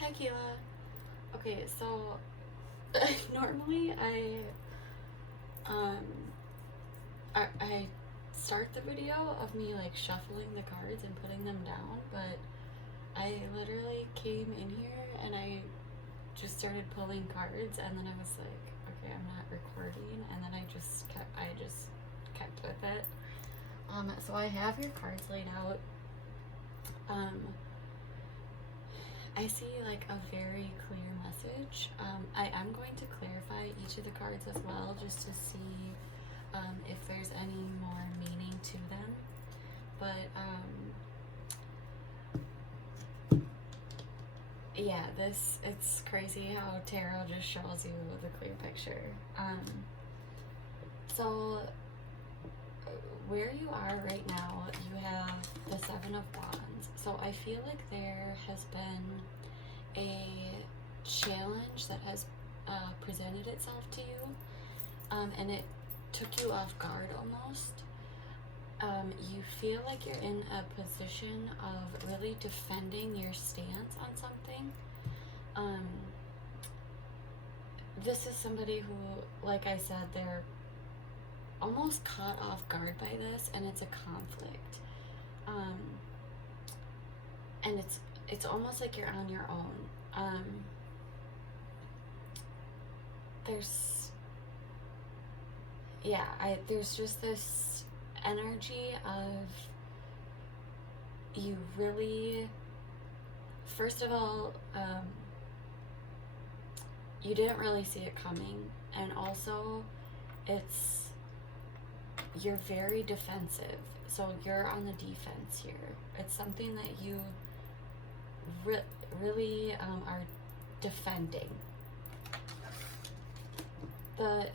Hi, Kayla. Okay, so normally um I start the video of me like shuffling the cards and putting them down, but I literally came in here and I just started pulling cards, and then I was like, okay, I'm not recording, and then I just kept with it. So I have your cards laid out. Um, I see like a very clear message. I am going to clarify each of the cards as well, just to see if there's any more meaning to them. But yeah, it's crazy how tarot just shows you the clear picture. So where you are right now, you have the Seven of Wands. So I feel like there has been a challenge that has presented itself to you, and it took you off guard almost. You feel like you're in a position of really defending your stance on something. This is somebody who, like I said, they're almost caught off guard by this, and it's a conflict. And it's almost like you're on your own. There's just this energy of you really, first of all, you didn't really see it coming, and also you're very defensive, so you're on the defense here. It's something that you really are defending. The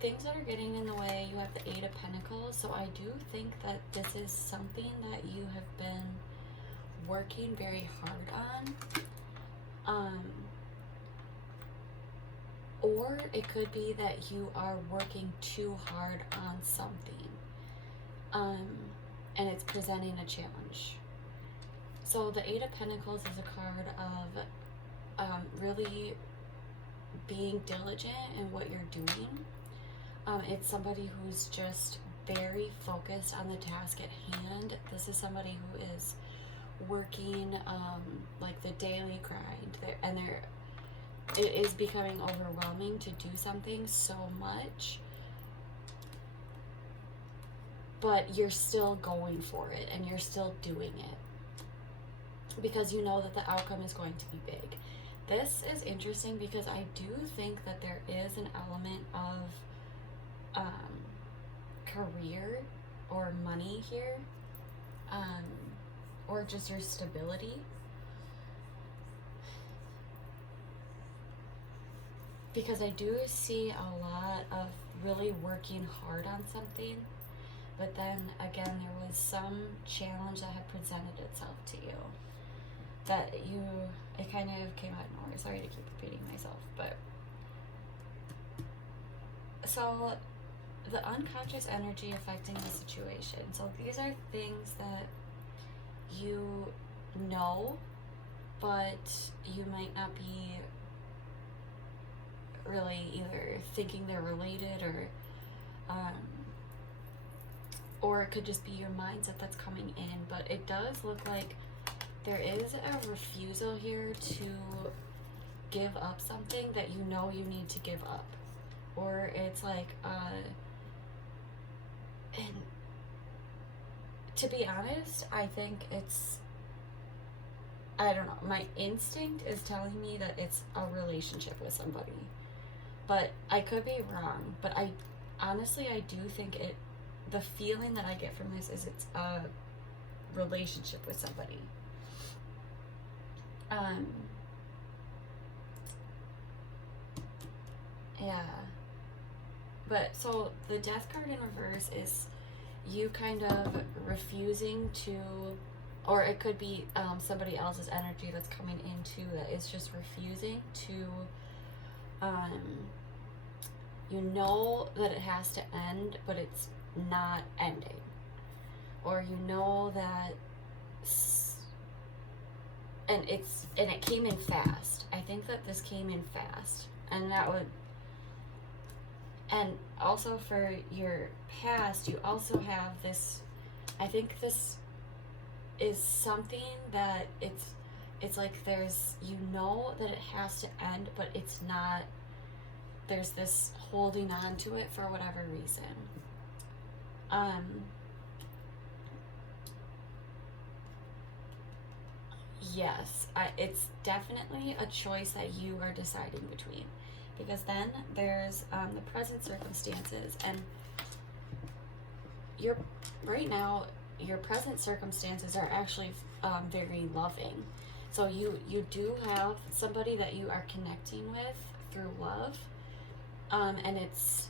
things that are getting in the way, you have the Eight of Pentacles, so I do think that this is something that you have been working very hard on. Or it could be that you are working too hard on something, and it's presenting a challenge. So the Eight of Pentacles is a card of really being diligent in what you're doing. It's somebody who's just very focused on the task at hand. This is somebody who is working like the daily grind, and it is becoming overwhelming to do something so much, but you're still going for it and you're still doing it because you know that the outcome is going to be big. This is interesting because I do think that there is an element of career or money here, or just your stability. Because I do see a lot of really working hard on something, but then again, there was some challenge that had presented itself to you that it kind of came out of nowhere. Sorry to keep repeating myself, but so the unconscious energy affecting the situation. So these are things that you know, but you might not be really either thinking they're related, or it could just be your mindset that's coming in. But it does look like there is a refusal here to give up something that you know you need to give up, or it's like and to be honest, I think I don't know, my instinct is telling me that it's a relationship with somebody, but I could be wrong. But I do think the feeling that I get from this is it's a relationship with somebody. Yeah. But so the Death card in reverse is you kind of refusing to, or it could be somebody else's energy that's coming into that is just refusing to, you know that it has to end, but it's not ending. Or you know that and it came in fast. I think that this came in fast, and that would, and also for your past, you also have this. I think this is something that it's like there's, you know that it has to end, but it's not. There's this holding on to it for whatever reason. Yes, it's definitely a choice that you are deciding between, because then there's the present circumstances, and your right now your present circumstances are actually very loving. So you do have somebody that you are connecting with through love, and it's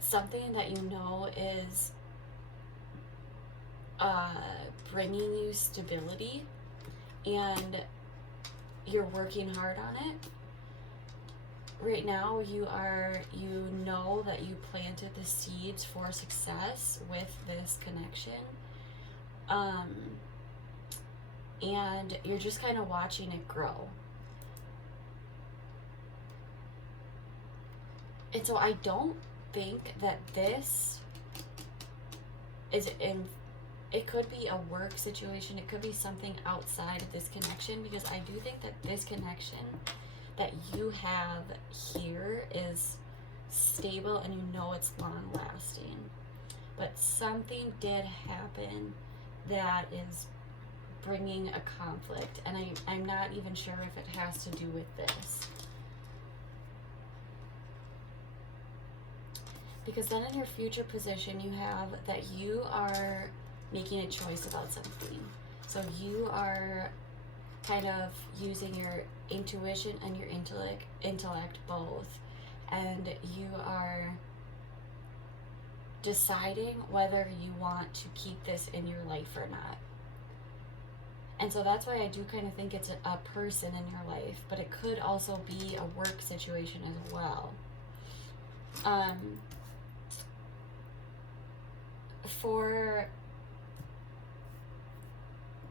something that you know is bringing you stability, and you're working hard on it. Right now you know that you planted the seeds for success with this connection, and you're just kind of watching it grow. And so I don't think that this is in, it could be a work situation, it could be something outside of this connection, because I do think that this connection that you have here is stable, and you know it's long lasting. But something did happen that is bringing a conflict, and I'm not even sure if it has to do with this. Because then in your future position, you have that you are making a choice about something. So you are kind of using your intuition and your intellect both, and you are deciding whether you want to keep this in your life or not. And so that's why I do kind of think it's a person in your life, but it could also be a work situation as well. For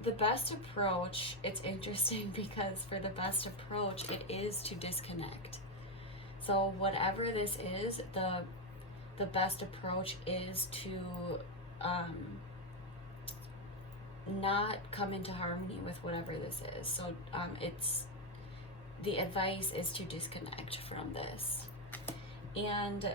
the best approach, it's interesting because for the best approach, it is to disconnect. So whatever this is, the best approach is to not come into harmony with whatever this is. So the advice is to disconnect from this. And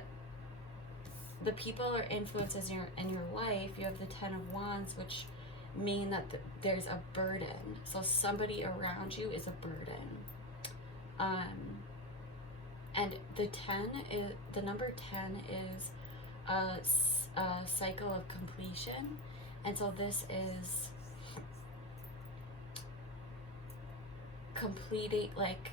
the people or influences in your life, you have the Ten of Wands, which mean that there's a burden. So somebody around you is a burden. And the number 10 is a cycle of completion. And so this is completing, like,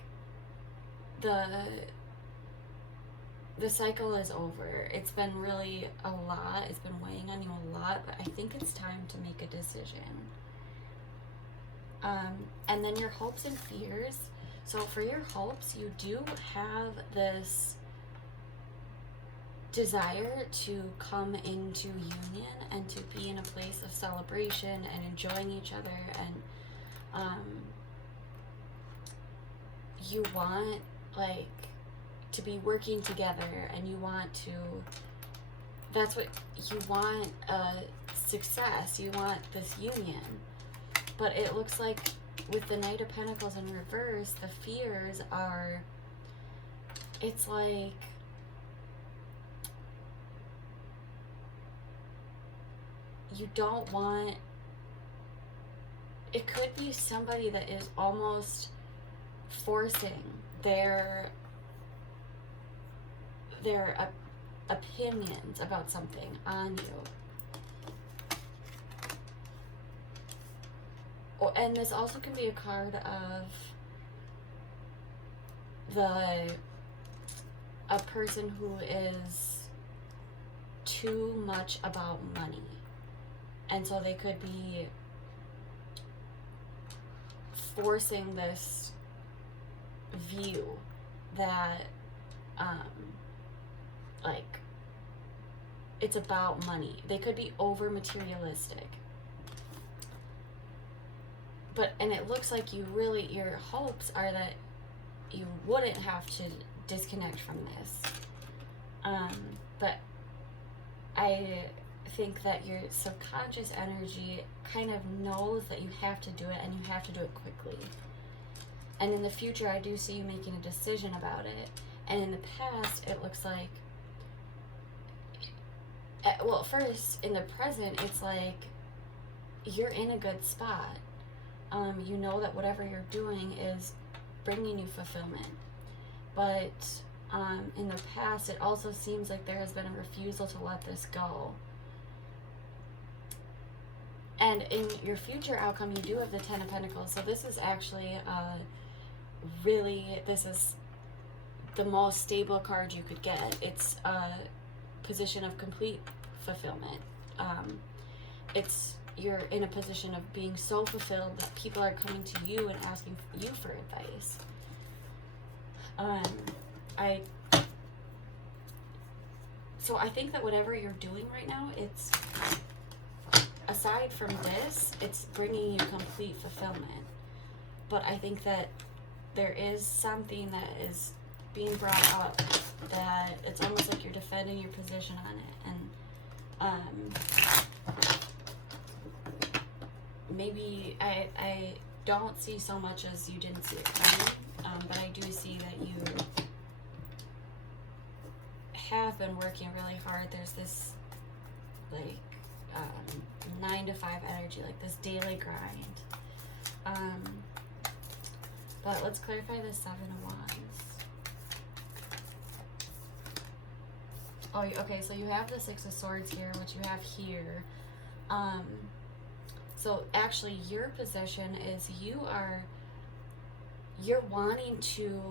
the cycle is over. It's been really a lot. It's been weighing on you a lot, but I think it's time to make a decision. And then your hopes and fears. So for your hopes, you do have this desire to come into union and to be in a place of celebration and enjoying each other, and you want, like, to be working together, and you want to, that's what you want, success, you want this union. But it looks like with the Knight of Pentacles in reverse, the fears are, it's like you don't want, it could be somebody that is almost forcing their opinions about something on you. Oh, and this also can be a card of a person who is too much about money. And so they could be forcing this view that like it's about money. They could be over materialistic. and it looks like your hopes are that you wouldn't have to disconnect from this. But I think that your subconscious energy kind of knows that you have to do it, and you have to do it quickly. And in the future, I do see you making a decision about it. And in the past, it looks like, well, first, in the present, it's like you're in a good spot. You know that whatever you're doing is bringing you fulfillment. But in the past, it also seems like there has been a refusal to let this go. And in your future outcome, you do have the Ten of Pentacles. So this is actually this is the most stable card you could get. It's a position of complete fulfillment. You're in a position of being so fulfilled that people are coming to you and asking you for advice. So I think that whatever you're doing right now, it's, aside from this, it's bringing you complete fulfillment. But I think that there is something that is being brought up that it's almost like you're defending your position on it. And maybe I don't see so much as you didn't see it coming, but I do see that you have been working really hard. There's this like 9 to 5 energy, like this daily grind. But let's clarify the 7 of Wands. Oh, okay, so you have the 6 of Swords here, which you have here. So actually your position is you're wanting to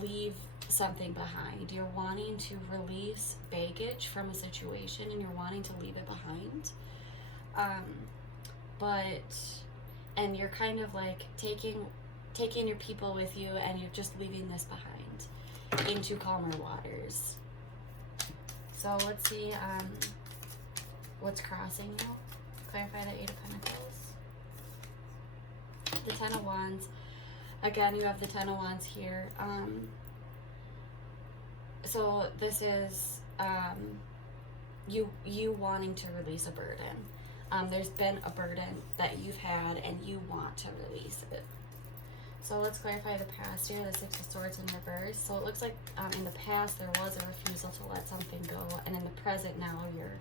leave something behind. You're wanting to release baggage from a situation, and you're wanting to leave it behind. And you're kind of like taking your people with you, and you're just leaving this behind into calmer waters. So let's see what's crossing you. Clarify the 8 of Pentacles. The 10 of Wands. Again, you have the 10 of Wands here. So this is you wanting to release a burden. There's been a burden that you've had, and you want to release it. So let's clarify the past here, the 6 of Swords in reverse. So it looks like in the past there was a refusal to let something go, and in the present now you're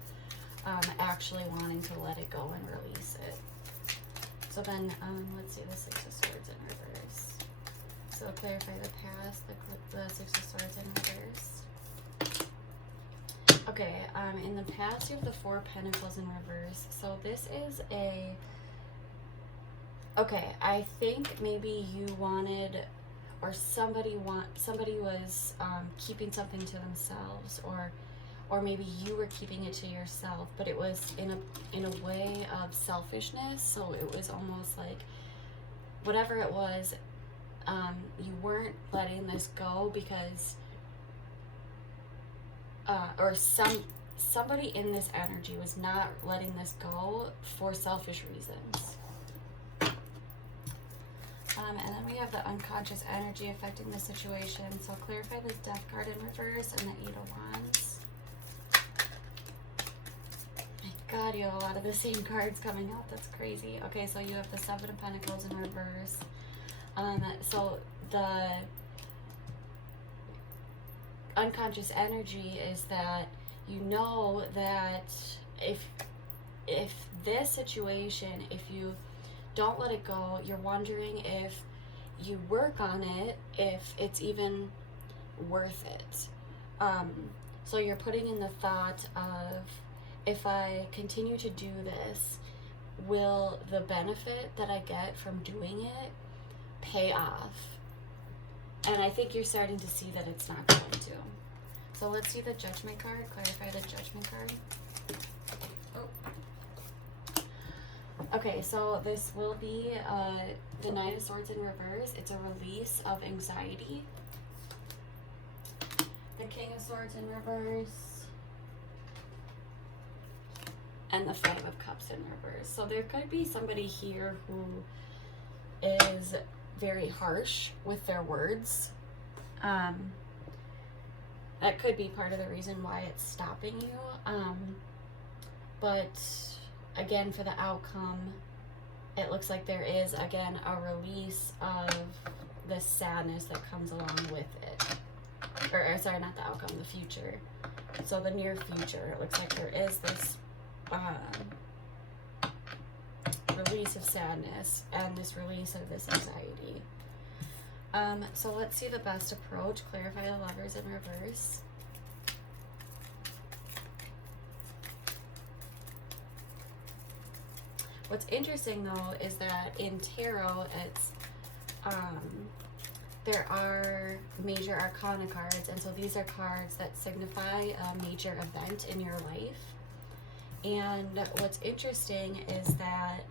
actually wanting to let it go and release it. So then let's see the 6 of Swords in reverse. So clarify the past, the 6 of Swords in reverse. Okay, in the past you have the 4 of Pentacles in reverse. So this is okay, I think maybe you wanted, or somebody was keeping something to themselves, or maybe you were keeping it to yourself, but it was in a way of selfishness. So it was almost like whatever it was, you weren't letting this go because or somebody in this energy was not letting this go for selfish reasons. And then we have the unconscious energy affecting the situation. So clarify the Death card in reverse and the 8 of Wands. My God, you have a lot of the same cards coming out. That's crazy. Okay, so you have the 7 of Pentacles in reverse. So the unconscious energy is that you know that if this situation, if you don't let it go, you're wondering if you work on it, if it's even worth it. So you're putting in the thought of, if I continue to do this, will the benefit that I get from doing it pay off? And I think you're starting to see that it's not going to. So let's see the Judgment card. Clarify the Judgment card. Okay, so this will be the Knight of Swords in reverse. It's a release of anxiety. The King of Swords in reverse. And the 5 of Cups in reverse. So there could be somebody here who is very harsh with their words. That could be part of the reason why it's stopping you. But again, for the outcome, it looks like there is, again, a release of the sadness that comes along with it. Or sorry, not the outcome, the future. So the near future, it looks like there is this release of sadness and this release of this anxiety. So let's see the best approach. Clarify the Lovers in reverse. What's interesting though is that in tarot, it's there are major arcana cards, and so these are cards that signify a major event in your life. And what's interesting is that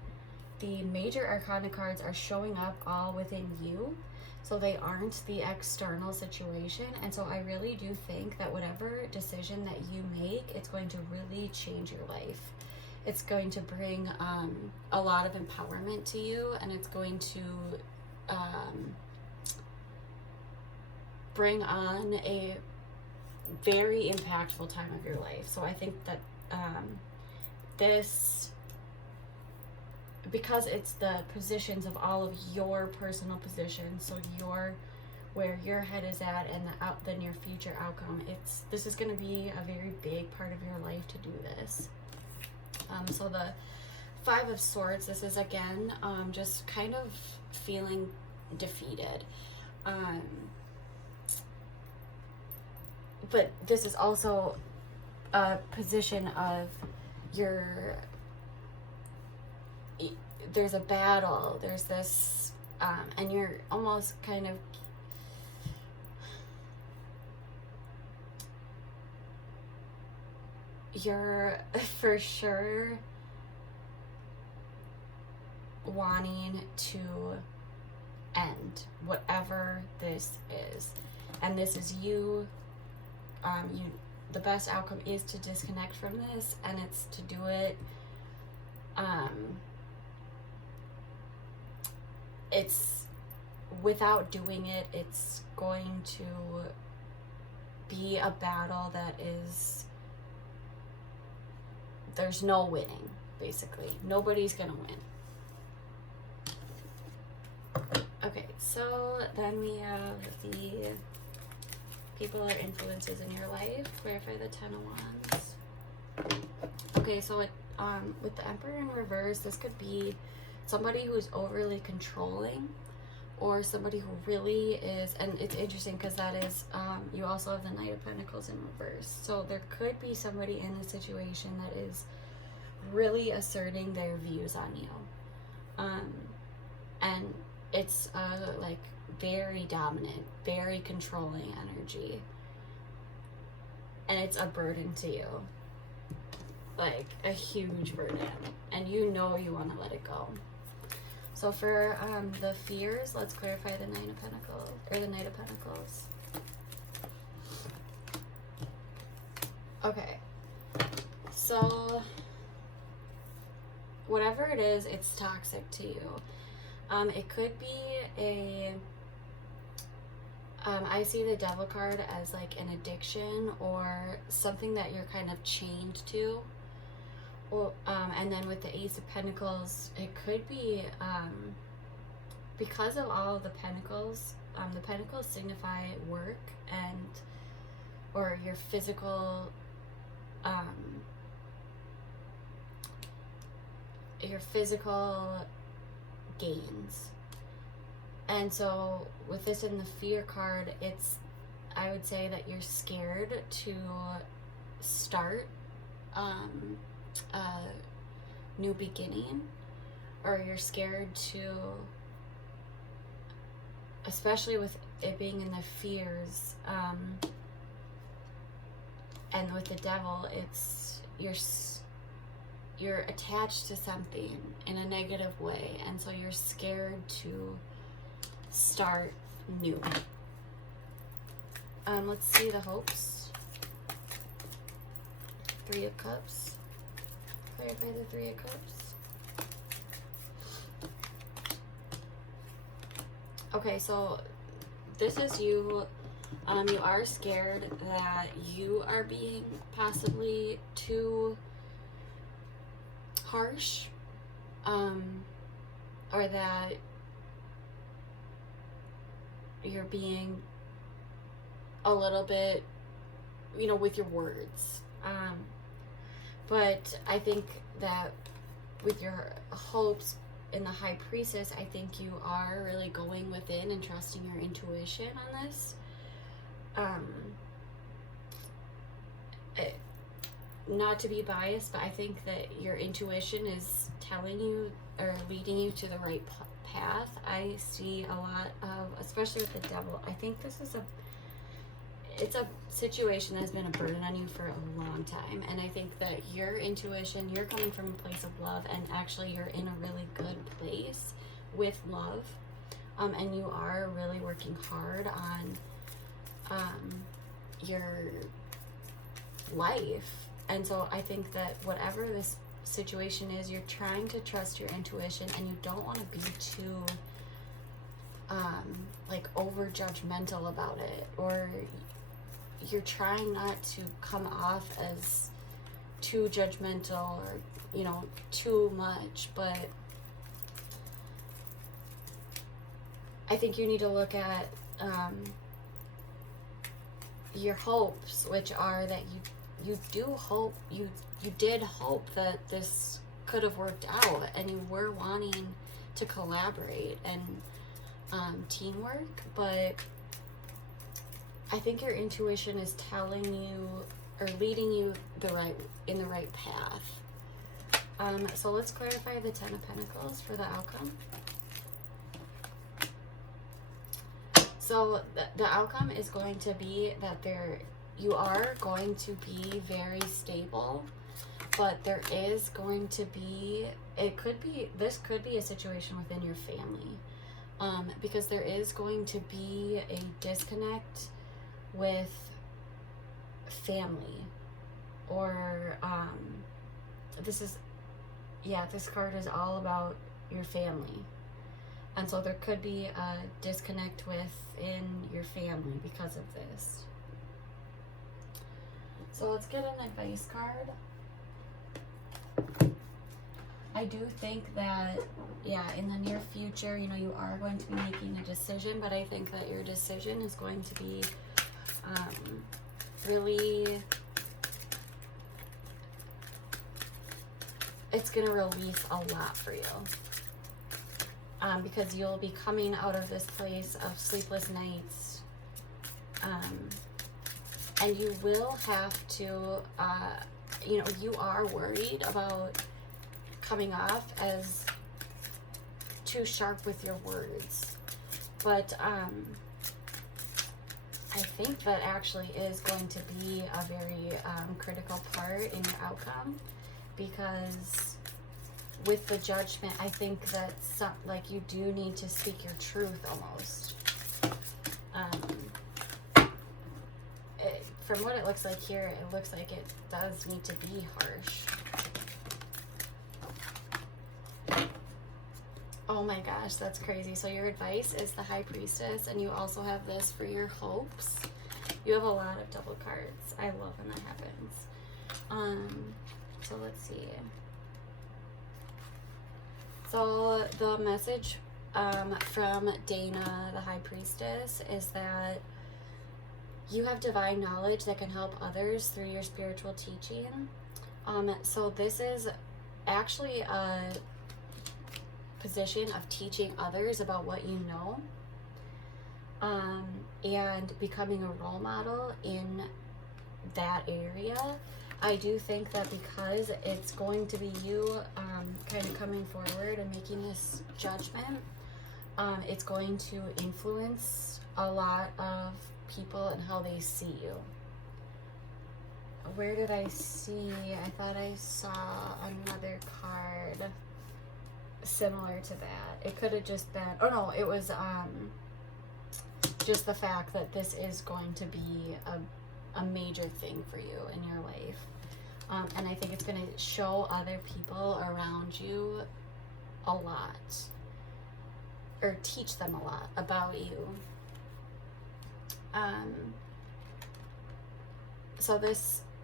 the major arcana cards are showing up all within you, so they aren't the external situation. And so I really do think that whatever decision that you make, it's going to really change your life. It's going to bring a lot of empowerment to you, and it's going to bring on a very impactful time of your life. So I think that this, because it's the positions of all of your personal positions, so where your head is at and the near future outcome, this is going to be a very big part of your life to do this. So the Five of Swords, this is again just kind of feeling defeated. But this is also a position of there's a battle, there's this, and you're almost kind of you're for sure wanting to end whatever this is, and this is you. The best outcome is to disconnect from this, and it's to do it. It's without doing it, it's going to be a battle that is, there's no winning, basically. Nobody's gonna win. Okay, so then we have the people or influences in your life. Clarify the Ten of Wands. Okay, so with the Emperor in reverse, this could be somebody who's overly controlling, or somebody who really is, and it's interesting because that is, you also have the Knight of Pentacles in reverse. So there could be somebody in a situation that is really asserting their views on you. And it's like very dominant, very controlling energy. And it's a burden to you. Like a huge burden. And you know you want to let it go. So for the fears, let's clarify the Nine of Pentacles, or the Knight of Pentacles. Okay. So whatever it is, it's toxic to you. It could be I see the Devil card as like an addiction or something that you're kind of chained to. Well, and then with the Ace of Pentacles, it could be because of all of the Pentacles signify work and or your physical gains. And so with this in the Fear card, I would say that you're scared to start a new beginning, or you're scared to, especially with it being in the fears, and with the Devil, it's you're attached to something in a negative way, and so you're scared to start new. Let's see the hopes. Three of Cups. Clarify the Three of Cups. Okay, so this is you. You are scared that you are being possibly too harsh, or that you're being a little bit, with your words. But I think that with your hopes in the High Priestess, I think you are really going within and trusting your intuition on this. Not to be biased, but I think that your intuition is telling you or leading you to the right path. I see a lot of, especially with the Devil, I think this is it's a situation that has been a burden on you for a long time. And I think that your intuition, you're coming from a place of love, and actually you're in a really good place with love. And you are really working hard on your life. And so I think that whatever this situation is, you're trying to trust your intuition, and you don't want to be too over judgmental about it, or you're trying not to come off as too judgmental or too much. But I think you need to look at your hopes, which are that you did hope that this could have worked out, and you were wanting to collaborate and teamwork. But I think your intuition is telling you or leading you in the right path. So let's clarify the Ten of Pentacles for the outcome. So the outcome is going to be that you are going to be very stable, but there is going to be, this could be a situation within your family, because there is going to be a disconnect with family, or this card is all about your family. And so there could be a disconnect within your family because of this. So let's get an advice card. I do think that, in the near future, you are going to be making a decision, but I think that your decision is going to be really, it's going to release a lot for you. Because you'll be coming out of this place of sleepless nights, and you will have to, you are worried about coming off as too sharp with your words, but I think that actually is going to be a very critical part in your outcome, because with the Judgment, I think that you do need to speak your truth almost. From what it looks like here, it looks like it does need to be harsh. Oh my gosh, that's crazy. So your advice is the High Priestess, and you also have this for your hopes. You have a lot of double cards. I love when that happens. So let's see. So the message from Dana, the High Priestess, is that you have divine knowledge that can help others through your spiritual teaching. So this is actually a position of teaching others about what you know, and becoming a role model in that area. I do think that because it's going to be you kind of coming forward and making this judgment, it's going to influence a lot of people and how they see you. Where did I see? I thought I saw another card similar to that. It could have just been, oh no, it was just the fact that this is going to be a major thing for you in your life. And I think it's going to show other people around you a lot. or teach them a lot about you. So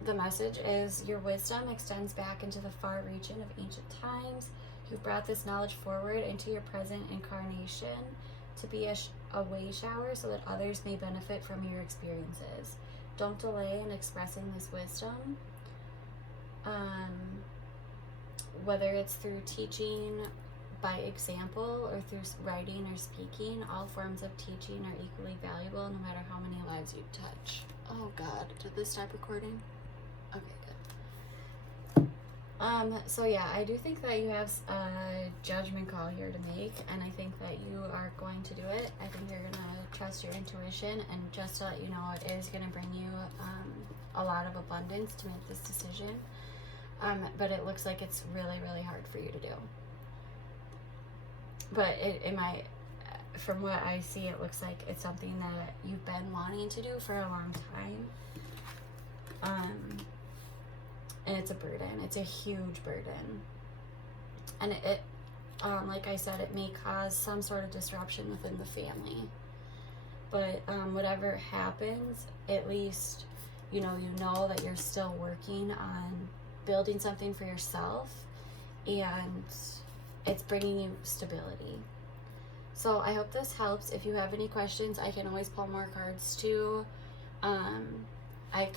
the message is, your wisdom extends back into the far region of ancient times. You've brought this knowledge forward into your present incarnation to be a way shower so that others may benefit from your experiences. Don't delay in expressing this wisdom. Whether it's through teaching by example or through writing or speaking, all forms of teaching are equally valuable no matter how many lives you touch. Oh God, did this stop recording? Okay, good. So yeah, I do think that you have a judgment call here to make, and I think that you are going to do it. I think you're gonna trust your intuition, and just to let you know, it is gonna bring you a lot of abundance to make this decision. But it looks like it's really, really hard for you to do. But it might, from what I see, it looks like it's something that you've been wanting to do for a long time. And it's a burden. It's a huge burden. And it like I said, it may cause some sort of disruption within the family. But whatever happens, at least you know that you're still working on building something for yourself, and it's bringing you stability. So I hope this helps. If you have any questions, I can always pull more cards too. I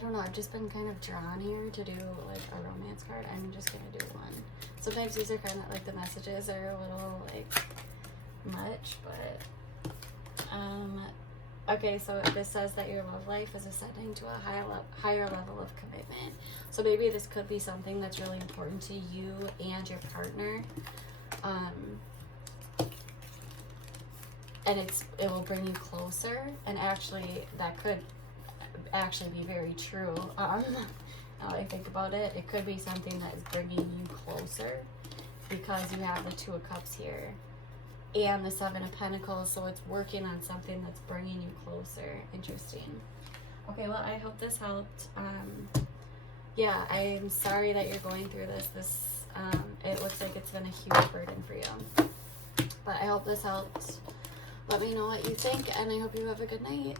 don't know, I've just been kind of drawn here to do like a romance card. I'm just gonna do one. Sometimes these are kind of like, the messages are a little like much, but okay, so this says that your love life is ascending to a higher level of commitment. So maybe this could be something that's really important to you and your partner. And it will bring you closer. And actually, that could actually be very true. Now that I think about it, it could be something that is bringing you closer, because you have the Two of Cups here and the Seven of Pentacles, so it's working on something that's bringing you closer. Interesting. Okay, well, I hope this helped. Yeah, I'm sorry that you're going through this. It looks like it's been a huge burden for you, but I hope this helped. Let me know what you think, and I hope you have a good night.